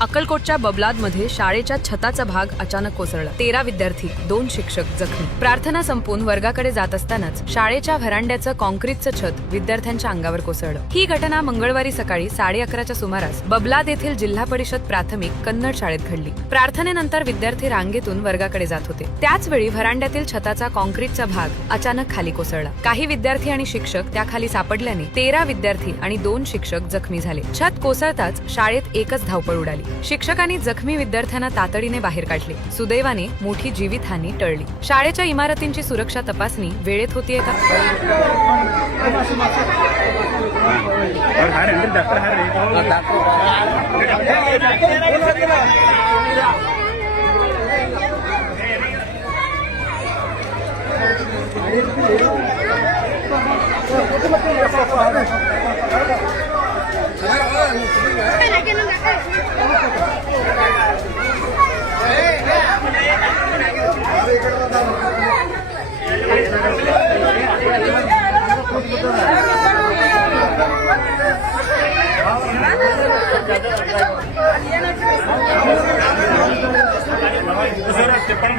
अक्कलकोटच्या बबलादमध्ये शाळेच्या छताचा भाग अचानक कोसळला. 13 विद्यार्थी, 2 शिक्षक जखमी. प्रार्थना संपून वर्गाकडे जात असतानाच शाळेच्या व्हरांड्याचं कॉन्क्रीटचं छत विद्यार्थ्यांच्या अंगावर कोसळलं. ही घटना मंगळवारी सकाळी 11:30च्या सुमारास बबलाद येथील जिल्हा परिषद प्राथमिक कन्नड शाळेत घडली. प्रार्थनेनंतर विद्यार्थी रांगेतून वर्गाकडे जात होते. त्याच वेळी व्हरांड्यातील छताचा कॉन्क्रीटचा भाग अचानक खाली कोसळला. काही विद्यार्थी आणि शिक्षक त्याखाली सापडल्याने 13 विद्यार्थी आणि 2 शिक्षक जखमी झाले. छत कोसळताच शाळेत एकच धावपळ उडाली. शिक्षकांनी जखमी विद्यार्थ्यांना तातडीने बाहेर काढले. सुदैवाने मोठी जीवितहानी टळली. शाळेच्या इमारतींची सुरक्षा तपासणी वेळेत होतीये का? सर, ते पण